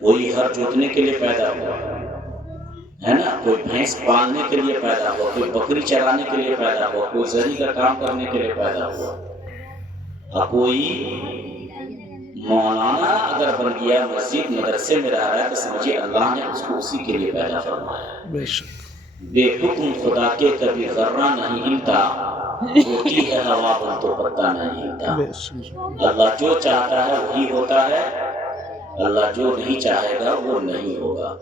کوئی ہر جوتنے کے لیے پیدا ہوا ہے نا، کوئی بھینس پالنے کے لیے پیدا ہوا، کوئی بکری چرانے کے لیے پیدا ہوا، کوئی زری کا کام کرنے کے لیے پیدا ہوا، اور کوئی مولانا اگر بن گیا، مسجد مدرسے میں رہ رہا ہے، تو سمجھے اللہ نے اس کو اسی کے لیے پیدا فرمایا۔ بے حکم خدا کے کبھی ذرہ نہیں ہلتا، ہوتی ہے ہوا بن تو پتہ نہیں ہلتا۔ اللہ جو چاہتا ہے وہی ہوتا ہے، اللہ جو نہیں چاہے گا وہ نہیں ہوگا۔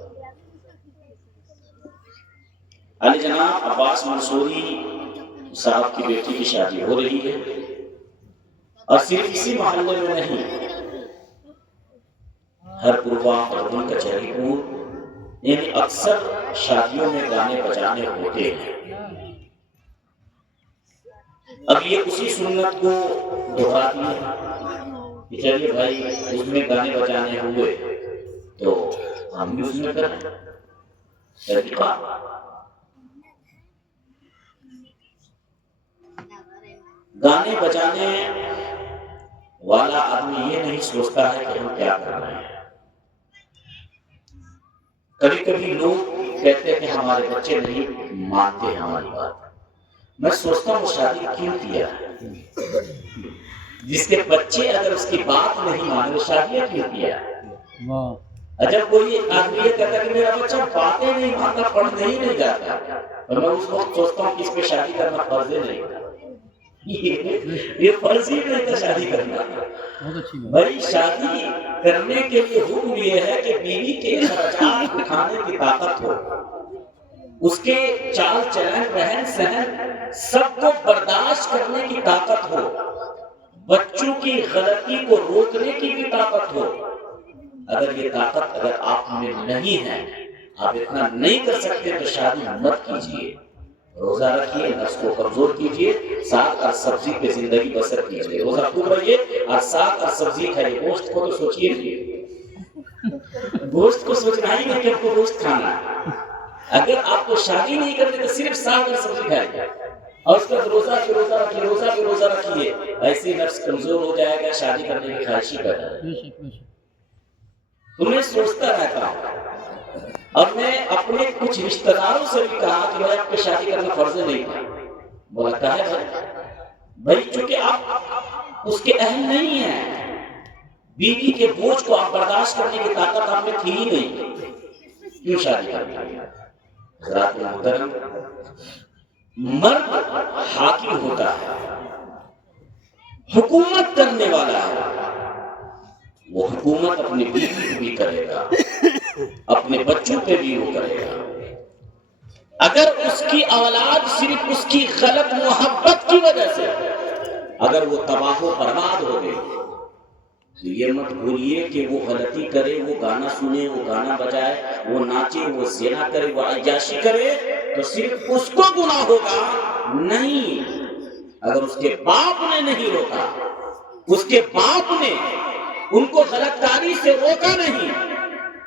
علی جناب عباس منصوری صاحب کی بیٹی کی شادی ہو رہی ہے، اور صرف اسی محلے میں نہیں، ہر پوروا مردن کچہری پور، یعنی اکثر شادیوں میں گانے بجانے ہوتے ہیں۔ اب یہ اسی سنت کو دہراتی ہے کہ چلیے بھائی اس میں گانے بجانے ہوئے تو ہم بھی اس میں کریں۔ طریقہ گانے بجانے والا آدمی یہ نہیں سوچتا ہے کہ ہم کیا کر رہے ہیں۔ کبھی کبھی لوگ کہتے ہیں کہ ہمارے بچے نہیں مانتے ہماری بات، میں سوچتا ہوں شادی کیوں کیا ہے؟ جس کے بچے اگر اس کی بات نہیں مانے شادی کیوں کیا؟ جب کوئی آدمی یہ کہتا ہے کہ میرا بچہ باتیں نہیں مانتا، پڑھنے ہی نہیں جاتا، تو میں اس وقت سوچتا ہوں کہ اس پہ شادی کرنا فرض نہیں تھا، یہ فرض ہی نہیں تھا شادی کرنا۔ بھائی شادی کرنے کے لیے حکم یہ ہے کہ بیوی کے اخراجات اٹھانے کی طاقت ہو، اس کے چال چلن رہن سہن سب کو برداشت کرنے کی طاقت ہو، بچوں کی غلطی کو روکنے کی بھی طاقت ہو۔ اگر یہ طاقت اگر آپ میں نہیں ہے، آپ اتنا نہیں کر سکتے تو شادی مت کیجیے، روزہ رکھیے، نفس کو کمزور کیجیے، ساگ اور سبزی پہ زندگی بسر کیجیے، روزہ خوب رہیے اور ساگ اور سبزی کھائیے، گوشت کو تو سوچیے نہیں، گوشت کو سوچنا ہی نہیں کہ آپ کو گوشت کھانا ہے۔ اگر آپ کو شادی نہیں کرتے تو صرف ساگ اور سبزی کھائیے، اور اس کا روزہ پہ روزہ رکھیے، روزہ پہ روزہ رکھیے، ایسے نفس کمزور ہو جائے گا، شادی کرنے کی خواہش ہی پیدا ہے۔ تو میں سوچتا رہتا ہوں، اور میں اپنے کچھ رشتہ داروں سے بھی کہا کہ بھائی آپ کو شادی کرنا فرض نہیں تھا، بولتا ہے بھائی چونکہ آپ اس کے اہل نہیں ہیں، بیوی کے بوجھ کو آپ برداشت کرنے کی طاقت آپ میں تھی ہی نہیں، کیوں شادی کرنا؟ رات محترم، مرد حاکم ہوتا ہے، حکومت کرنے والا ہے، وہ حکومت اپنی بیوی پہ بھی کرے گا، اپنے بچوں پہ بھی وہ کرے گا۔ اگر اس کی اولاد صرف اس کی غلط محبت کی وجہ سے اگر وہ تباہ و برباد ہو گئی تو یہ مت بھولیے کہ وہ غلطی کرے، وہ گانا سنے، وہ گانا بجائے، وہ ناچے، وہ زنا کرے، وہ عیاشی کرے تو صرف اس کو گناہ ہوگا نہیں، اگر اس کے باپ نے نہیں روکا، اس کے باپ نے ان کو غلط کاری سے روکا نہیں،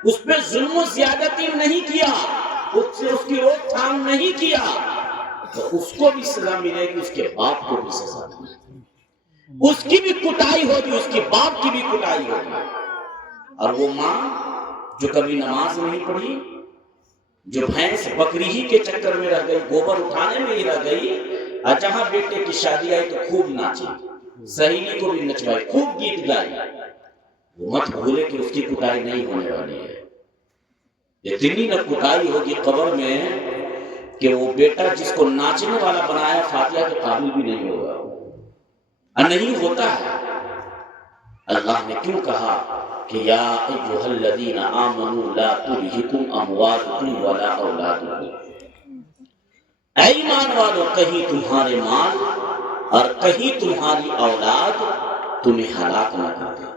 اس پہ ظلم و زیادتی نہیں کیا، اس سے اس کی روک تھام نہیں کیا، تو اس کو بھی سزا ملے گی، اس کے باپ کو بھی سزا ملے گی، اس کی بھی کٹائی ہوگی، اس کے باپ کی بھی کٹائی ہوگی۔ اور وہ ماں جو کبھی نماز نہیں پڑھی، جو بھینس بکری ہی کے چکر میں رہ گئی، گوبر اٹھانے میں ہی رہ گئی، اور جہاں بیٹے کی شادی آئی تو خوب ناچی، سہیلی کو بھی نچوائی، خوب گیت گائی، وہ مت بھولے کہ اس کی کٹائی نہیں ہونے والی ہے، اتنی نہ کٹائی ہوگی قبر میں کہ وہ بیٹا جس کو ناچنے والا بنایا فاتحہ کے قابل بھی نہیں ہوگا، اور نہیں ہوتا ہے۔ اللہ نے کیوں کہا کہ یا ایھا الذین آمنوا لا تلھکم اموالکم ولا اولادکم، اے ایمان والو کہیں تمہارے مال اور کہیں تمہاری اولاد تمہیں ہلاک نہ کر دے،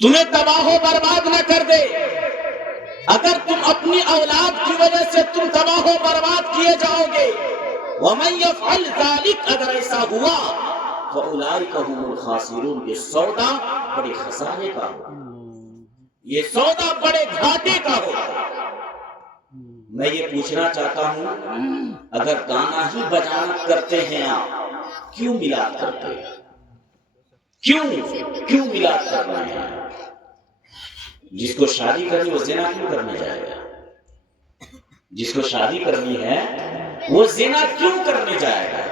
تمہیں تباہ و برباد نہ کر دے۔ اگر تم اپنی اولاد کی وجہ سے تم تباہ و برباد کیے جاؤ گے، وَمَن يَفْعَلْ ذَلِكَ، اگر ایسا ہوا فَأُولَٰئِكَ هُمُ الْخَاسِرُونَ، یہ سودا بڑے خسارے کا ہوگا، یہ سودا بڑے گھاٹے کا ہوگا۔ میں یہ پوچھنا چاہتا ہوں، اگر گانا ہی بجانا کرتے ہیں آپ، کیوں میلاد کرتے ہیں؟ کیوں میلاد کر رہے ہیں؟ جس کو شادی کرنی وہ زنا کیوں کرنے جائے گا؟ جس کو شادی کرنی ہے وہ زنا کیوں کرنے جائے گا؟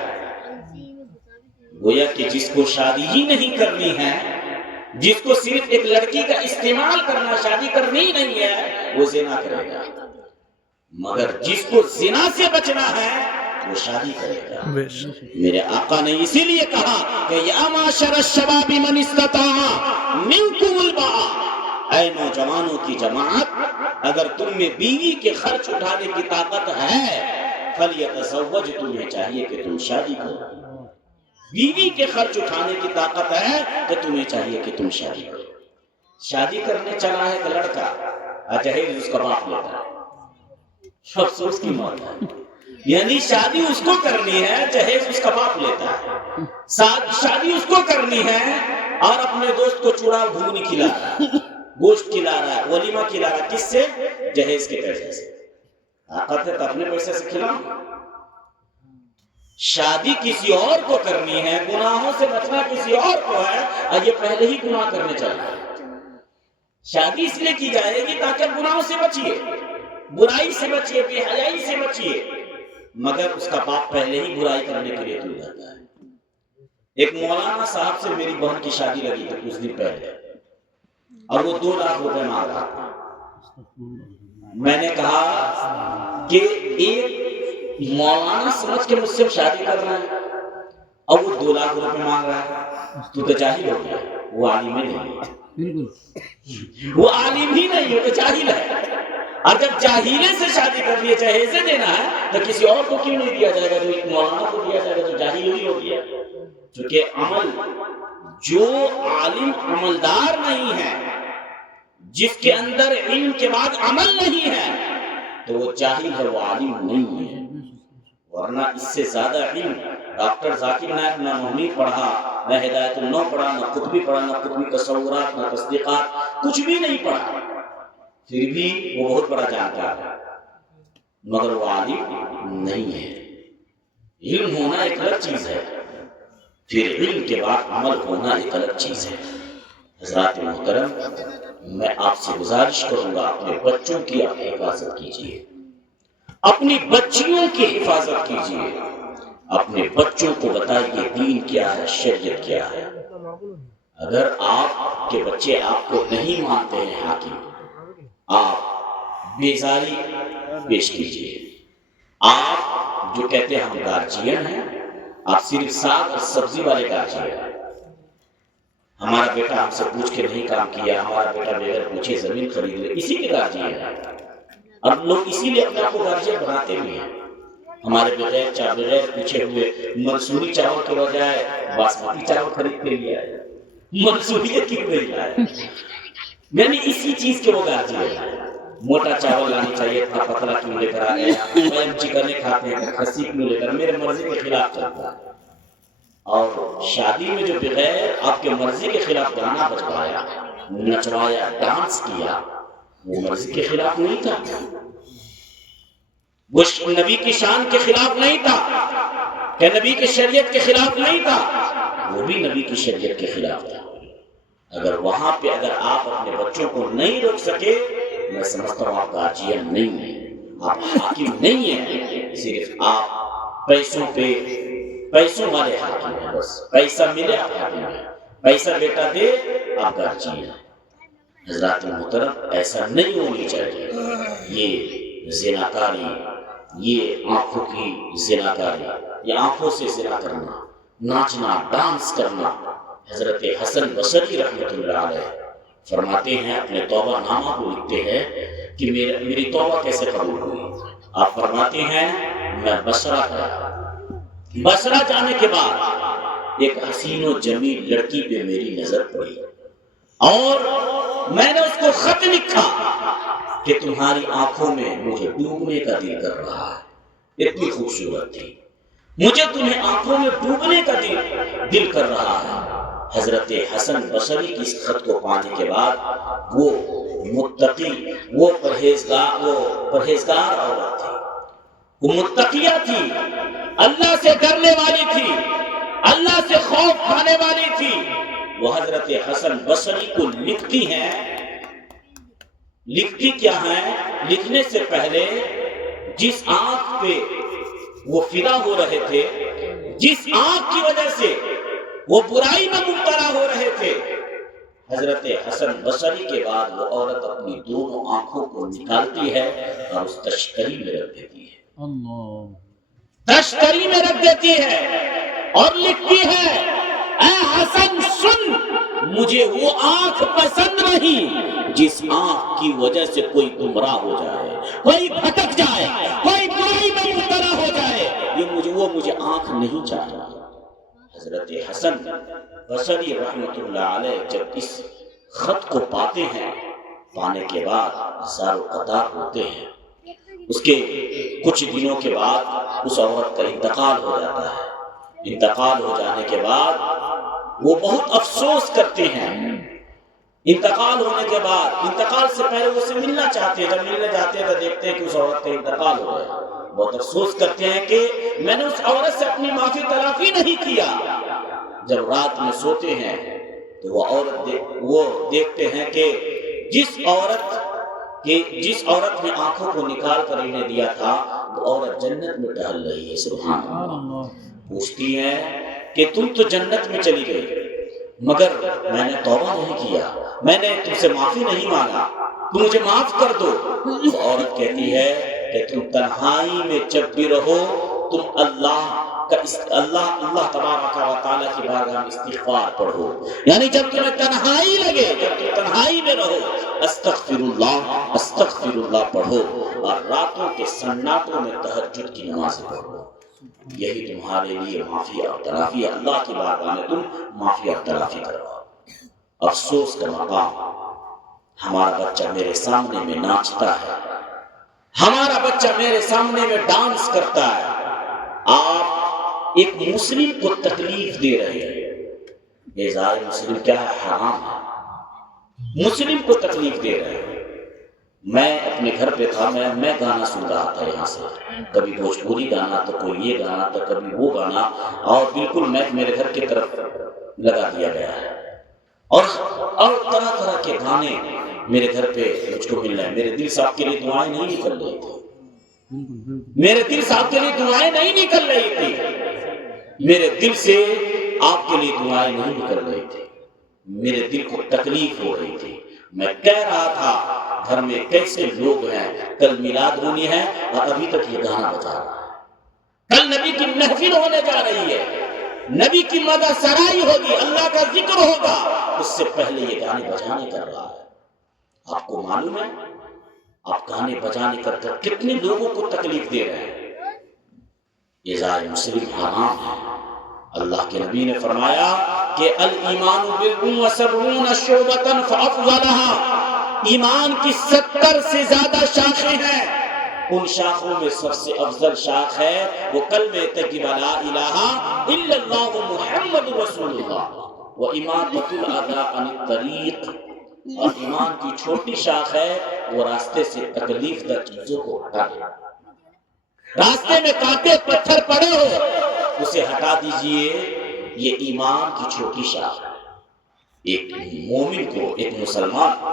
گویا کہ جس کو شادی ہی نہیں کرنی ہے، جس کو صرف ایک لڑکی کا استعمال کرنا، شادی کرنی ہی نہیں ہے، وہ زنا کرے گا۔ مگر جس کو زنا سے بچنا ہے وہ شادی کرے گا۔ میرے آقا نے اسی لیے کہا کہ یا معاشر الشباب من استطاع منکم الباء، اے نوجوانوں کی جماعت، اگر تم میں بیوی کے خرچ اٹھانے کی طاقت ہے فلیتزوج، تمہیں چاہیے کہ تم شادی کرو۔ بیوی کے خرچ اٹھانے کی طاقت ہے تو تمہیں چاہیے کہ تم شادی کرو۔ شادی کرنے چلا ہے کہ لڑکا جہیز اس کا باپ لیتا ہے، افسوس کی بات ہے، یعنی شادی اس کو کرنی ہے، جہیز اس کا باپ لیتا ہے۔ شادی اس کو کرنی ہے اور اپنے دوست کو چوڑا گھوگنی کھلا رہا ہے، گوشت کھلا رہا ہے، ولیمہ کھلا رہا ہے، کس سے؟ جہیز کے پیسے سے۔ طاقت ہے تو اپنے پیسے سے کھلاؤ۔ شادی کسی اور کو کرنی ہے، گناہوں سے بچنا کسی اور کو ہے، اور یہ پہلے ہی گناہ کرنے چاہیے۔ شادی اس لیے کی جائے گی تاکہ گناہوں سے بچیے، برائی سے بچیے، بے حیائی سے بچیے، مگر اس کا باپ پہلے ہی برائی کرنے کے لیے تل جاتا ہے۔ ایک مولانا صاحب سے میری بہن کی شادی لگی تھی کچھ دن پہلے، اور وہ 2 لاکھ روپے مانگ رہا تھا۔ میں نے کہا کہ ایک مولانا سمجھ کے مجھ سے شادی کر رہا ہے اور وہ 2 لاکھ روپے مانگ رہا ہے، تو جاہل ہو گیا، وہ عالم ہی نہیں ہے، وہ عالم ہی نہیں ہے، تو جاہل ہے۔ اور جب جاہلے سے شادی کر لیے جہیزے دینا ہے تو کسی اور کو کیوں نہیں دیا جائے گا؟ جو ایک مولانا کو دیا جائے گا تو جاہل ہی ہو گیا۔ چونکہ عمل، جو عالم عملدار نہیں ہے، جس کے اندر علم کے بعد عمل نہیں ہے، تو وہ جاہل ہے، وہ عالم نہیں ہے۔ ورنہ اس سے زیادہ علم ڈاکٹر ذاکر نائک نہ محمی پڑھا، نہ ہدایت النو پڑھا، نہ قطبی پڑھا، نہ قطبی تصورات، نہ تصدیقات، کچھ بھی نہیں پڑھا، پھر بھی وہ بہت بڑا جانکار ہے، مگر وہ عالم نہیں ہے۔ علم ہونا ایک الگ چیز ہے، پھر علم کے بعد عمل ہونا ایک الگ چیز ہے۔ حضرات محترم، میں آپ سے گزارش کروں گا اپنے بچوں کی آپ حفاظت کیجیے، اپنی بچیوں کی حفاظت کیجیے، اپنے بچوں کو بتائیے دین کیا ہے، شریعت کیا ہے۔ اگر آپ کے بچے آپ کو نہیں مانتے ہیں حاکم، آپ بیزاری پیش کیجیے۔ آپ جو کہتے ہیں ہم گارجین ہیں، آپ صرف ساگ اور سبزی والے گارجین ہیں۔ ہمارا بیٹا ہم سے پوچھ کے نہیں کام کیا، ہمارا بیٹا بغیر پوچھے زمین خرید لے، اسی کے گارجین ہیں۔ اب لوگ اسی لیے اپنے آپ کو گارجین بناتے بھی ہیں۔ ہمارے بغیر پوچھے ہوئے منصوری چاول کے بجائے باسمتی چاول خرید کے لیا ہے، منصوریت کی وجہ ہے، یعنی اسی چیز کے وہ گارجین ہیں۔ موٹا چاول لانی چاہیے تھا، پتلا کیوں لے کر آئے؟ چکن کھاتے ہیں، کھسی کیوں لے کر؟ میرے مرضی کے خلاف چلتا ہے۔ اور شادی میں جو بغیر آپ کے مرضی کے خلاف گانا بجوایا، نچوایا، ڈانس کیا، وہ مرضی کے خلاف نہیں تھا، وہ نبی کی شان کے خلاف نہیں تھا، کہ نبی کی شریعت کے خلاف نہیں تھا، وہ بھی نبی کی شریعت کے خلاف تھا۔ اگر وہاں پہ اگر آپ اپنے بچوں کو نہیں روک سکے، میں سمجھتا ہوں آپ گارجین نہیں ہیں، آپ حاکم نہیں ہیں، صرف آپ پیسوں والے حاکم ہیں۔ بس پیسہ ملے آپ حاکم ہیں، پیسہ بیٹا دے آپ گارجین ہیں۔ حضرات محترم، ایسا نہیں ہونی چاہیے۔ یہ زناکاری، یہ آنکھوں کی زناکاری، یہ آنکھوں سے زنا کرنا، ناچنا، ڈانس کرنا۔ حضرت حسن بصری رحمۃ اللہ علیہ فرماتے ہیں، اپنے توبہ نامہ کو لکھتے ہیں کہ میری توبہ کیسے قبول ہوئی۔ آپ فرماتے ہیں، میں بصرہ گیا، بصرہ جانے کے بعد ایک حسین و جمیل لڑکی پہ میری نظر پڑی اور میں نے اس کو خط لکھا کہ تمہاری آنکھوں میں مجھے ڈوبنے کا دل کر رہا ہے، اتنی خوبصورت تھی، مجھے تمہیں آنکھوں میں ڈوبنے کا دل کر رہا ہے۔ حضرت حسن بصری کی اس خط کو پانے کے بعد وہ متقی، وہ پرہیزگار عورت تھی، وہ متقیہ تھی، اللہ سے ڈرنے والی تھی، اللہ سے خوف کھانے والی تھی۔ وہ حضرت حسن بصری کو لکھتی ہیں لکھتی کیا ہیں؟ لکھنے سے پہلے جس آنکھ پہ وہ فدا ہو رہے تھے، جس آنکھ کی وجہ سے وہ برائی میں مبتلا ہو رہے تھے، حضرت حسن بصری کے بعد وہ عورت اپنی دونوں آنکھوں کو نکالتی ہے اور اس تشتری میں رکھ دیتی ہے، تشتری میں رکھ دیتی ہے اور لکھتی ہے، اے حسن سن، مجھے وہ آنکھ پسند نہیں جس آنکھ کی وجہ سے کوئی گمراہ ہو جائے، کوئی بھٹک جائے، کوئی برائی میں مبتلا ہو جائے، وہ مجھے آنکھ نہیں چاہیے۔ حضرت حسن بصری رحمت اللہ علیہ جب اس خط کو پاتے ہیں، پانے کے بعد زار و قطار ہوتے ہیں۔ اس کے کچھ دنوں کے بعد اس عورت کا انتقال ہو جاتا ہے۔ انتقال ہو جانے کے بعد وہ بہت افسوس کرتے ہیں۔ انتقال ہونے کے بعد، انتقال سے پہلے وہ اسے ملنا چاہتے ہیں، جب ملنے جاتے ہیں تو دیکھتے ہیں کہ اس عورت کا انتقال ہو گیا۔ بہت افسوس کرتے ہیں کہ میں نے اس عورت سے اپنی معافی تلافی نہیں کیا۔ جب رات میں سوتے ہیں تو وہ دیکھتے ہیں کہ جس عورت نے آنکھوں کو نکال کر انہیں دیا تھا، وہ عورت جنت میں ٹہل رہی ہے۔ سبحان اللہ۔ پوچھتی ہے کہ تم تو جنت میں چلی گئی، مگر میں نے توبہ نہیں کیا، میں نے تم سے معافی نہیں مانگا، تم مجھے معاف کر دو۔ تو عورت کہتی ہے کہ تم تنہائی میں جب بھی رہو، تم اللہ تبارک و تعالیٰ کی بارگاہ میں استغفار پڑھو، یعنی جب تمہیں تنہائی لگے، جب تم تنہائی میں رہو، استغفر اللہ پڑھو، اور راتوں کے سناٹوں میں تہجد کی نماز پڑھو۔ یہی تمہارے لیے معافی اور تلافی ہے، اللہ کی بارگاہ میں تم معافی اور تلافی کرو۔ افسوس کا مقام، ہمارا بچہ میرے سامنے میں ناچتا ہے، ہمارا بچہ میرے سامنے میں ڈانس کرتا ہے، آپ ایک مسلم کو تکلیف دے رہے ہیں۔ اعزاز مسلم کیا ہے؟ حرام ہے، مسلم کو تکلیف دے رہے ہیں۔ میں اپنے گھر پہ تھا، میں گانا سن رہا تھا یہاں سے، کبھی بھوجپوری گانا تو کوئی یہ گانا تو کبھی وہ گانا، اور بالکل میرے گھر کی طرف لگا دیا گیا ہے، اور طرح طرح کے گانے میرے گھر پہ مجھ کو مل رہے ہیں۔ میرے دل سے آپ کے لیے دعائیں نہیں نکل رہی تھی، میرے دل سے آپ کے لیے دعائیں نہیں نکل رہی تھی، میرے دل سے آپ کے لیے دعائیں نہیں نکل رہی تھی، میرے دل کو تکلیف ہو رہی تھی۔ میں کہہ رہا تھا گھر میں کیسے لوگ ہیں، کل میلاد ہونی ہے اور ابھی تک یہ گانا بجا رہا ہے، کل نبی کی محفل ہونے جا رہی ہے، نبی کی مدح سرائی ہوگی، اللہ کا ذکر ہوگا، اس سے پہلے یہ گانے بجانے کر رہا ہے۔ آپ کو معلوم ہے آپ گانے بجانے کر کر کتنے لوگوں کو تکلیف دے رہے ہیں۔ اعزاز مسلم حرام ہے۔ اللہ کے نبی نے فرمایا کہ الایمان بضع وسبعون شعبۃ فافضلها، ایمان کی 70 سے زیادہ شاخیں ہیں، ان شاخوں میں سب سے افضل شاخ ہے وہ کلمہ طیبہ لا الہ الا اللہ محمد رسول اللہ، واماطۃ الاذى عن الطریق، اور ایمان کی چھوٹی شاخ ہے وہ راستے سے تکلیف دہ چیزوں کو ہٹا دے۔ راستے میں کانٹے پتھر پڑے ہو اسے ہٹا دیجئے، یہ ایمان کی چھوٹی شاخ ہے۔ ایک مومن کو، ایک مسلمان،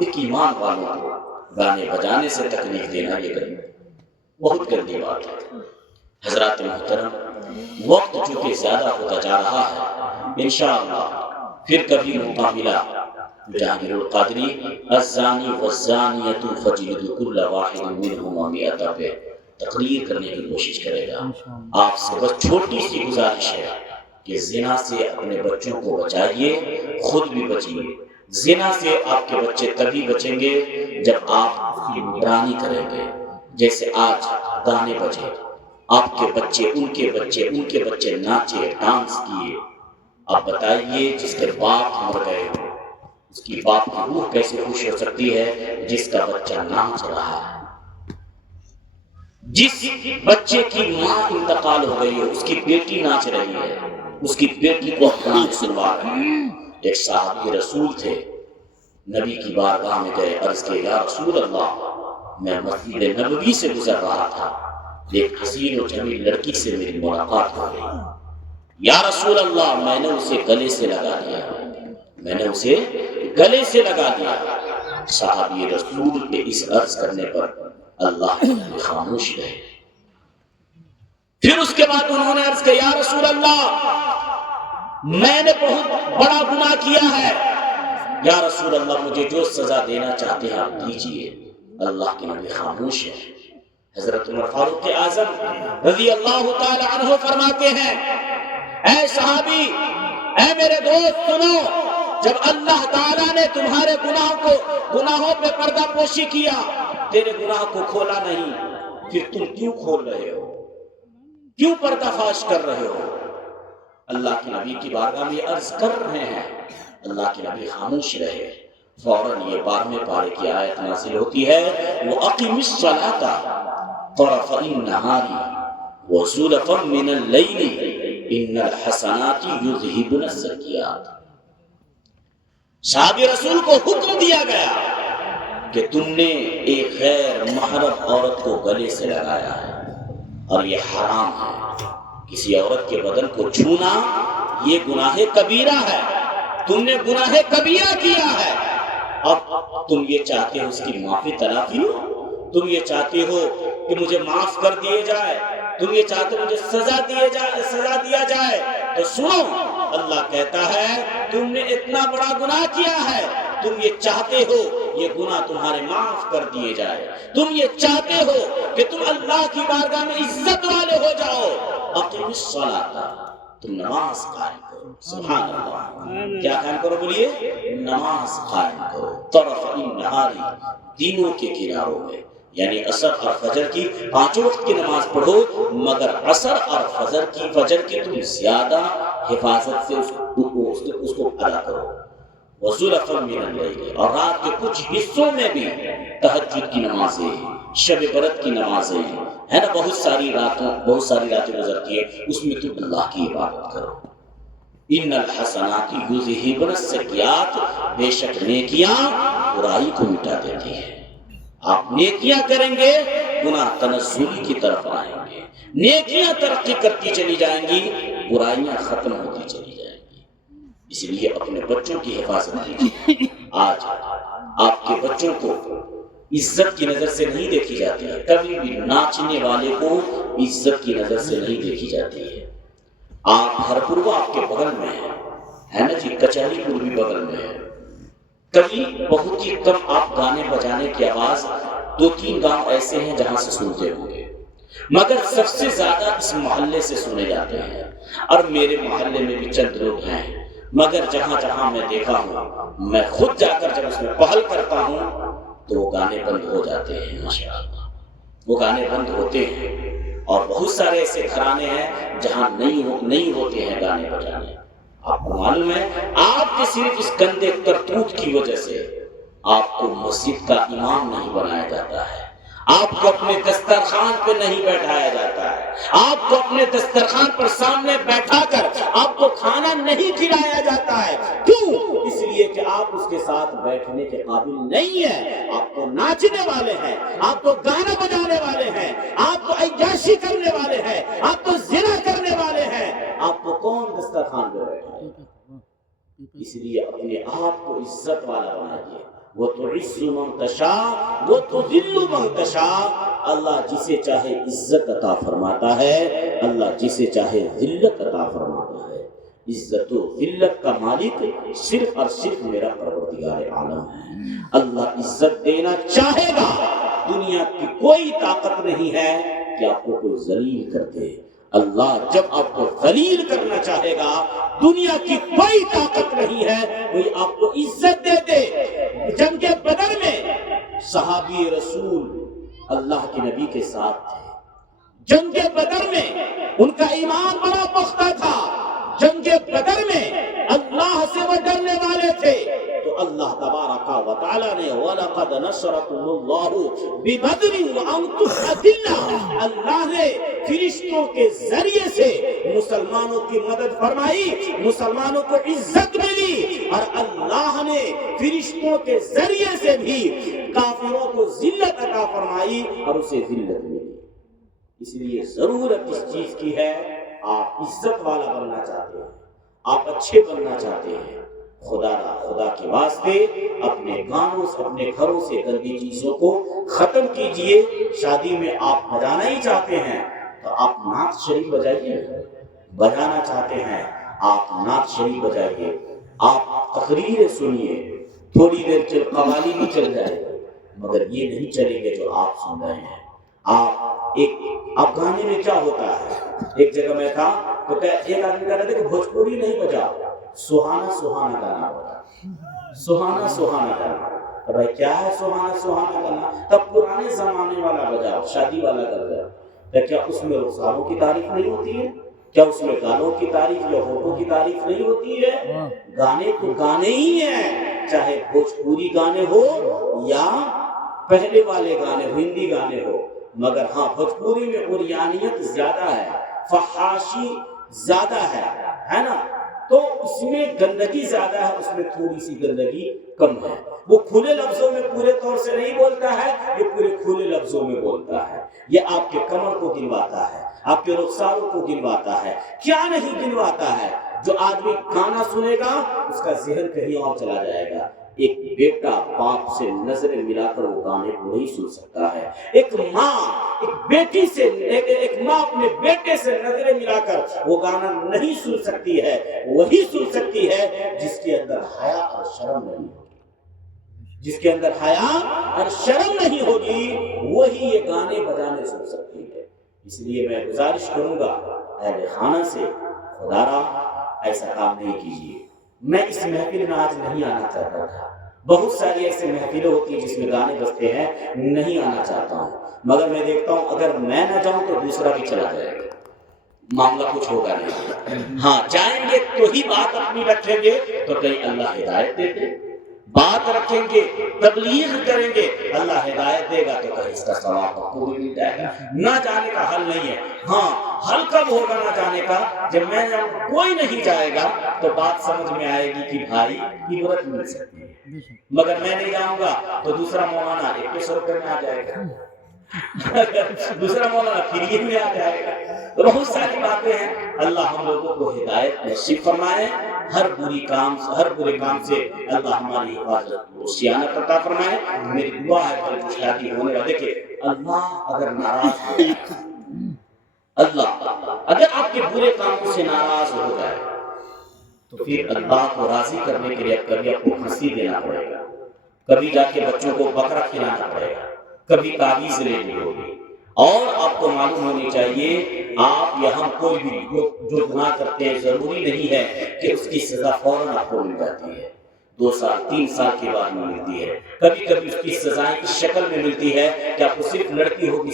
ایک ایمان والوں کو گانے بجانے سے تکلیف دینا یہ بہت گندی بات ہے۔ حضرات محترم، وقت چونکہ زیادہ ہوتا جا رہا ہے، انشاءاللہ پھر کبھی موقع ملا جہانگیر القادری الزانی والزانیۃ فجلدوا کل واحد منہما 100 پہ تقریر کرنے کی کوشش کرے گا۔ آپ سے بس چھوٹی سی گزارش ہے کہ زنا سے اپنے بچوں کو بچائیے، خود بھی بچیے۔ زنا سے آپ کے بچے تبھی بچیں گے جب آپ کی نگرانی کریں گے۔ جیسے آج گانے بجے، آپ کے بچے، ان کے بچے ناچے، ڈانس کیے، آپ بتائیے جس کے باپ مر گئے ہو، اس کی باپ کی روح کیسے خوش ہو سکتی ہے جس کا بچہ ناچ رہا ہے۔ جس بچے کی ماں انتقال ہو گئی ہے، اس کی بیٹی ناچ رہی ہے، اس کی بیٹی کو گانے سنوا رہے ہیں۔ ایک صحابی رسول تھے، نبی کی بارگاہ میں گئے، عرض کیا یا رسول اللہ، میں مسجد نبوی سے گزر رہا تھا، ایک حسین و جمیل لڑکی سے میری ملاقات ہو گئی، یا رسول اللہ میں نے اسے گلے سے لگا لیا، میں نے اسے گلے سے لگا دیا۔ صحابی رسول کے اس عرض کرنے پر اللہ کے نبی خاموش رہے۔ پھر اس کے بعد انہوں نے عرض کیا یا رسول اللہ میں نے بہت بڑا گناہ کیا ہے، یا رسول اللہ مجھے جو سزا دینا چاہتے ہیں آپ دیجئے۔ اللہ کے نبی خاموش ہے۔ حضرت عمر فاروق اعظم رضی اللہ تعالی عنہ فرماتے ہیں اے صحابی، اے میرے دوست سنو، جب اللہ تعالیٰ نے تمہارے گناہوں پہ پردہ پوشی کیا، تیرے گناہ کو کھولا نہیں، پھر تم کیوں کھول رہے ہو، کیوں پردہ فاش کر رہے ہو؟ اللہ کے نبی کی بارگاہ میں عرض کر رہے ہیں، اللہ کے نبی خاموش رہے۔ فوراً یہ 12ویں پارے کی آیت نازل ہوتی ہے وَأَقِمِ الصَّلَاةَ طَرَفَيِ النَّهَارِ وَزُلَفًا مِّنَ اللَّيْلِ إِنَّ الْحَسَنَاتِ يُذْهِبْنَ السَّيِّئَاتِ۔ صحابی رسول کو حکم دیا گیا کہ تم نے ایک غیر محرم عورت کو گلے سے لگایا ہے اور یہ حرام ہے، کسی عورت کے بدن کو چھونا یہ گناہ کبیرہ ہے، تم نے گناہ کبیرہ کیا ہے۔ اب تم یہ چاہتے ہو اس کی معافی تلافی ہو، تم یہ چاہتے ہو کہ مجھے معاف کر دیے جائے، تم یہ چاہتے ہو مجھے سزا دیا جائے، تو سنو اللہ کہتا ہے تم نے اتنا بڑا گناہ کیا ہے، تم یہ چاہتے ہو یہ گناہ تمہارے معاف کر دیے جائے، تم یہ چاہتے ہو کہ تم اللہ کی بارگاہ میں عزت والے ہو جاؤ، اقیم الصلاۃ، تم نماز قائم کرو۔ سبحان اللہ، کیا قائم کرو بولیے؟ نماز قائم کرو۔ طرفی النہار، دینوں کے کناروں میں، یعنی عصر اور فجر کی 5 وقت کی نماز پڑھو، مگر عصر اور فجر کی تم زیادہ حفاظت سے اس کو ادا کرو۔ وَزُلَفًا مِّنَ اللَّيْلِ، اور رات کے کچھ حصوں میں بھی تہجد کی نمازیں، شب برات کی نمازیں ہے نا، بہت ساری راتیں گزرتی ہے، اس میں تم اللہ کی عبادت کرو۔ ان الحسنات یذہبن السیئات، بے شک نیکیاں برائی کو مٹا دیتی ہیں۔ آپ نیکیاں کریں گے گناہ تنزلی کی طرف آئیں گے، نیکیاں ترقی کرتی چلی جائیں گی، برائیاں ختم ہوتی چلی جائیں گی۔ اس لیے اپنے بچوں کی حفاظت کیجیے۔ آج آپ کے بچوں کو عزت کی نظر سے نہیں دیکھی جاتی ہے، کبھی بھی ناچنے والے کو عزت کی نظر سے نہیں دیکھی جاتی ہے۔ آپ ہر پوروا آپ کے بغل میں ہے نا جی، کچہری پور بھی بغل میں ہے، کبھی بہت ہی کم آپ گانے بجانے کی آواز 2-3 گاؤں ایسے ہیں جہاں سے سنتے ہوں گے، مگر سب سے زیادہ اس محلے سے سنے جاتے ہیں، اور میرے محلے میں بھی چند لوگ ہیں، مگر جہاں جہاں میں دیکھا ہوں، میں خود جا کر جب اس میں پہل کرتا ہوں تو وہ گانے بند ہو جاتے ہیں۔ ماشاءاللہ وہ گانے بند ہوتے ہیں، اور بہت سارے ایسے گھرانے ہیں جہاں نہیں ہوتے ہیں گانے بجانے۔ آپ کو معلوم ہے آپ کے صرف اس گندے کرتوت کی وجہ سے آپ کو مسجد کا امام نہیں بنایا جاتا ہے، آپ کو اپنے دسترخوان پہ نہیں بیٹھایا جاتا ہے، آپ کو اپنے دسترخوان پر سامنے بیٹھا کر آپ کو کھانا نہیں کھلایا جاتا ہے۔ کیوں؟ اس لیے کہ آپ اس کے ساتھ بیٹھنے کے قابل نہیں ہیں، آپ کو ناچنے والے ہیں، آپ کو گانا بجانے والے ہیں، آپ کو عیاشی کرنے والے ہیں، آپ کو زنا کرنے والے ہیں، آپ کو کون دسترخوان پہ بیٹھائے گا؟ اس لیے اپنے آپ کو عزت والا بنائیے۔ وَتُعِزُّ مَن تَشَاءُ وَتُذِلُّ مَن تَشَاءُ، اللہ جسے چاہے عزت عطا فرماتا ہے، اللہ جسے چاہے ذلت عطا فرماتا ہے۔ عزت و ذلت کا مالک صرف اور صرف میرا پروردگار عالم ہے۔ اللہ عزت دینا چاہے گا، دنیا کی کوئی طاقت نہیں ہے کہ آپ کو کوئی ذلیل کر دے۔ اللہ جب آپ کو ذلیل کرنا چاہے گا، دنیا کی کوئی طاقت نہیں ہے کوئی آپ کو عزت دے دے۔ جنگ بدر میں صحابی رسول اللہ کے نبی کے ساتھ تھے، جنگ بدر میں ان کا ایمان بڑا پختہ تھا، جنگ بدر میں اللہ سے وہ ڈرنے والے تھے، تو اللہ تبارک و تعالی نے وَلَقَدْ نَصَرَكُمُ اللَّهُ بِبَدْرٍ وَأَنْتُمْ أَذِلَّةٌ، اللہ نے فرشتوں کے ذریعے سے مسلمانوں کی مدد فرمائی، مسلمانوں کو عزت ملی، اور اللہ نے فرشتوں کے ذریعے سے بھی کافروں کو ذلت عطا فرمائی اور اسے ذلت ملی۔ اس لیے ضرورت اس چیز کی ہے، آپ عزت والا بننا چاہتے ہیں، آپ اچھے بننا چاہتے ہیں، خدا کے واسطے اپنے گانوں سے، اپنے گھروں سے گندی چیزوں کو ختم کیجئے۔ شادی میں آپ بجانا ہی چاہتے ہیں تو آپ نعت شریف بجائیے، بجانا چاہتے ہیں آپ نعت شریف بجائیے، آپ تقریر سنیے، تھوڑی دیر قوالی بھی چل جائے، مگر یہ نہیں چلیں گے جو آپ سن رہے ہیں۔ آپ گانے میں کیا ہوتا ہے، ایک جگہ میں تھا تو ایک آدمی کہہ رہے تھے کہ بھوجپوری نہیں بجا، سہانا سہانا گانا بجا، سہانا سہانا گانا۔ تو بھائی کیا ہے سہانا سہانا گانا؟ تب پرانے زمانے والا بجاؤ، شادی والا کر گیا۔ کیا اس میں رخساروں کی تعریف نہیں ہوتی ہے؟ کیا اس میں گانوں کی تعریف یا ہوٹوں کی تعریف نہیں ہوتی ہے؟ گانے تو گانے ہی ہیں، چاہے بھوجپوری گانے ہو یا پہلے والے گانے ہندی گانے ہو، مگر ہاں بھوجپوری میں عریانیت زیادہ ہے، فحاشی زیادہ ہے نا، تو اس میں گندگی زیادہ ہے، اس میں تھوڑی سی گندگی کم ہے۔ وہ کھلے لفظوں میں پورے طور سے نہیں بولتا ہے، یہ پورے کھلے لفظوں میں بولتا ہے، یہ آپ کے کمر کو گنواتا ہے، آپ کے رخساروں کو گنواتا ہے۔ کیا نہیں گنواتا ہے؟ جو آدمی گانا سنے گا اس کا ذہن کہیں اور چلا جائے گا۔ ایک بیٹا باپ سے نظریں ملا کر وہ گانے کو نہیں سن سکتا ہے، ایک ماں اپنے بیٹے سے نظریں ملا کر وہ گانا نہیں سن سکتی ہے، وہی سن سکتی ہے جس کے اندر حیا اور شرم نہیں ہوگی، جس کے اندر حیا اور شرم نہیں ہوگی وہی یہ گانے بجانے سن سکتی ہے۔ اس لیے میں گزارش کروں گا اہل خانہ سے، خدا را ایسا کام نہیں کیجیے۔ میں اس محفل میں آج نہیں آنا چاہتا تھا، بہت ساری ایسے محفلیں ہوتی ہیں جس میں گانے بجتے ہیں، نہیں آنا چاہتا ہوں، مگر میں دیکھتا ہوں اگر میں نہ جاؤں تو دوسرا بھی چلا جائے گا، معاملہ کچھ ہوگا نہیں۔ ہاں جائیں گے تو ہی بات اپنی رکھیں گے تو کہیں اللہ ہدایت دے دے، بات رکھیں گے، تبلیغ کریں گے، اللہ ہدایت دے گا تو کہیں اس کا ثواب آپ کو بھی مل جائے گا۔ نہ جانے کا حل نہیں ہے، ہاں حل کب ہوگا نہ جانے کا؟ جب میں جاؤں کوئی نہیں جائے گا تو بات سمجھ میں آئے گی کہ بھائی عبرت مل سکتی ہے، مگر میں نہیں جاؤں گا تو دوسرا مولانا 2100 روپے میں آ جائے گا، دوسرا مولانا فری میں آ جائے گا۔ تو بہت ساری باتیں ہیں، اللہ ہم لوگوں کو ہدایت نصیب فرمائے، ہر برے کام سے اللہ ہماری حفاظت و صیانت عطا فرمائے۔ میری دعا ہے کل جو شادی ہونے والے کہ اللہ اگر ناراض ہو جائے، اللہ اگر آپ کے برے کاموں سے ناراض ہو جائے تو پھر اللہ کو راضی کرنے کے لیے کبھی آپ کو پھانسی دینا پڑے گا، کبھی جا کے بچوں کو بکرا کھلانا پڑے گا، کبھی تعویذ لینی ہوگی، اور آپ کو معلوم ہونی چاہیے آپ یا ہم کوئی بھی جو گناہ کرتے ہیں ضروری نہیں ہے کہ اس کی سزا فوراً آپ کو مل جاتی ہے، 2 سال 3 سال کے بعد میں ملتی ہے، کبھی کبھی اس کی سزائیں اس شکل میں ملتی ہے کہ آپ کو صرف لڑکی ہوگی،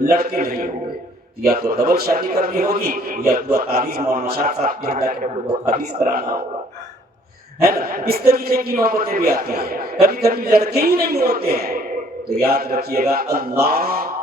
لڑکے نہیں ہوں گے، یا تو ڈبل شادی کرنی ہوگی یا تعویذ مولانا شاہ صاحب کے یہاں جا کے تعویذ کرانا ہوگا، ہے نا۔ اس طریقے کی نوبتیں بھی آتی ہیں، کبھی کبھی لڑکے ہی نہیں ہوتے ہیں، تو یاد رکھیے گا اللہ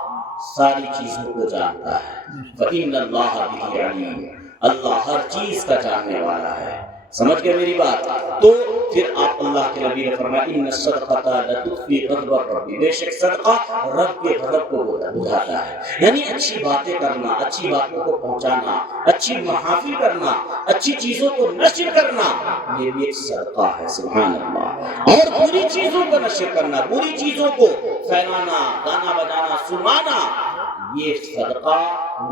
ساری چیزوں کو جانتا ہے، وَإِنَّ اللَّهَ بِهِ عَلِيمٌ، اللہ ہر چیز کا جاننے والا ہے۔ سمجھ گئے میری بات؟ تو پھر آپ اللہ کے نبی نے فرمایا ان الصدقۃ لتطفی غضب الرب، بے شک صدقہ رب کے غضب کو بجھاتا ہے، یعنی اچھی باتیں کرنا، اچھی باتوں کو پہنچانا، اچھی محافل کرنا، اچھی چیزوں کو نشر کرنا، یہ بھی ایک صدقہ ہے، سبحان اللہ۔ اور بری چیزوں کو نشر کرنا، بری چیزوں کو پھیلانا، گانا بجانا، سنانا، یہ صدقہ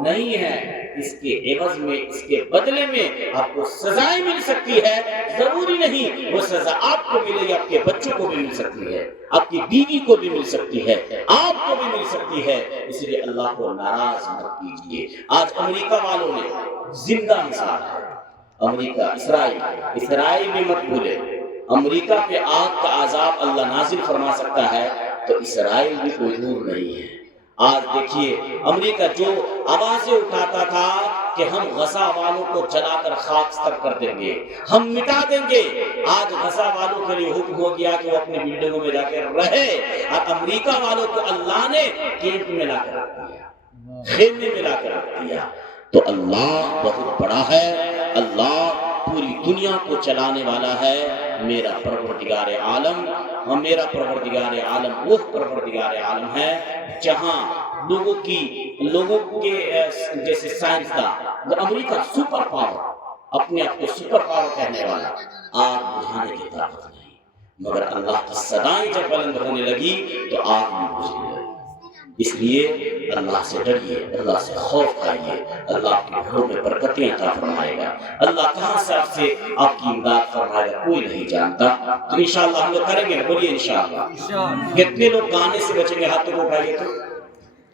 نہیں ہے، اس کے عوض میں، اس کے بدلے میں آپ کو سزائیں مل سکتی ہے، ضروری نہیں وہ سزا آپ کو ملے، آپ کے بچوں کو بھی مل سکتی ہے، آپ کی بیوی کو بھی مل سکتی ہے، آپ کو بھی مل سکتی ہے، اس لیے اللہ کو ناراض مت کیجیے۔ آج امریکہ والوں نے زندہ مثال ہے، امریکہ، اسرائیل بھی مت بھولے، امریکہ پہ آگ کا عذاب اللہ نازل فرما سکتا ہے تو اسرائیل بھی کوئی دور نہیں ہے۔ آج دیکھیے امریکہ جو آوازیں اٹھاتا تھا کہ ہم غزہ والوں کو جلا کر خاکستر کر دیں گے، ہم مٹا دیں گے، آج غزہ والوں کے لیے حکم ہو گیا کہ وہ اپنے بلڈنگوں میں جا کے رہے، اور امریکہ والوں کو اللہ نے کیمپ میں لا کر رکھ دیا، خیمے میں لا کر رکھ دیا۔ تو اللہ بہت بڑا ہے، اللہ پوری دنیا کو چلانے والا ہے، میرا پروردگار عالم، اور میرا پروردگار عالم وہ پروردگار عالم ہے جہاں لوگوں کے جیسے سائنسداں، امریکہ سپر پاور، اپنے آپ کو سپر پاور کہنے والا، آگ بجھانے کی طاقت نہیں، مگر اللہ کی صدائیں جب بلند ہونے لگی تو آگ بھی بجھنے لگی۔ اس لیے اللہ سے ڈریے، اللہ سے خوف کھائیے، اللہ آپ کے گھروں میں برکتیں عطا فرمائے گا، اللہ کہاں سے آپ کی امداد فرمائے گا کوئی نہیں جانتا۔ تو انشاءاللہ ہم لوگ کریں گے، بولیے انشاءاللہ۔ کتنے لوگ گانے سے بچیں گے؟ ہاتھوں کو اٹھائیے تو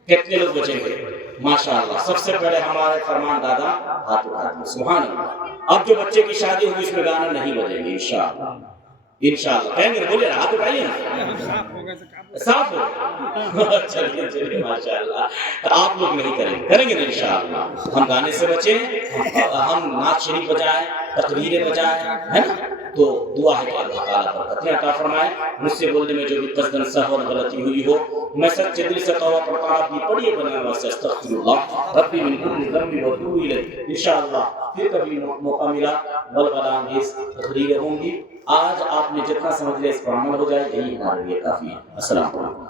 کتنے لوگ بچیں گے؟ ماشاءاللہ۔ سب سے پہلے ہمارے فرمان دادا ہاتھ اٹھا دیے، سبحان اللہ۔ اب جو بچے کی شادی ہوگی اس میں گانا نہیں بجیں گے انشاءاللہ، انشاءاللہ کہیں گے، بولے ہاتھ اٹھائیے نا، صاف ہو چلیے چلیے ماشاءاللہ۔ آپ لوگ نہیں کریں گے نا انشاءاللہ۔ ہم گانے سے بچیں، ہم نعت شریف بجائیں، تقریریں بجائیں، ہے نا؟ تو دعا ہے کہ اللہ تعالیٰ برکتیں عطا فرمائے۔ مجھ سے بولنے میں جو بھی قصداً سہو اور غلطی ہوئی ہو، میں سچے دل سے توبہ کرتا ہوں، آپ پڑھیے بنا واسطے استغفر اللہ ربی من کل ذنب واتوب الیہ۔ انشاءاللہ پھر کبھی موقع ملا بلغلہ انگیز تقریریں ہوں گی۔ آج آپ نے جتنا سمجھ لیا اس پر عمل ہو جائے، یہی ہمارے لیے کافی ہے۔ السلام علیکم۔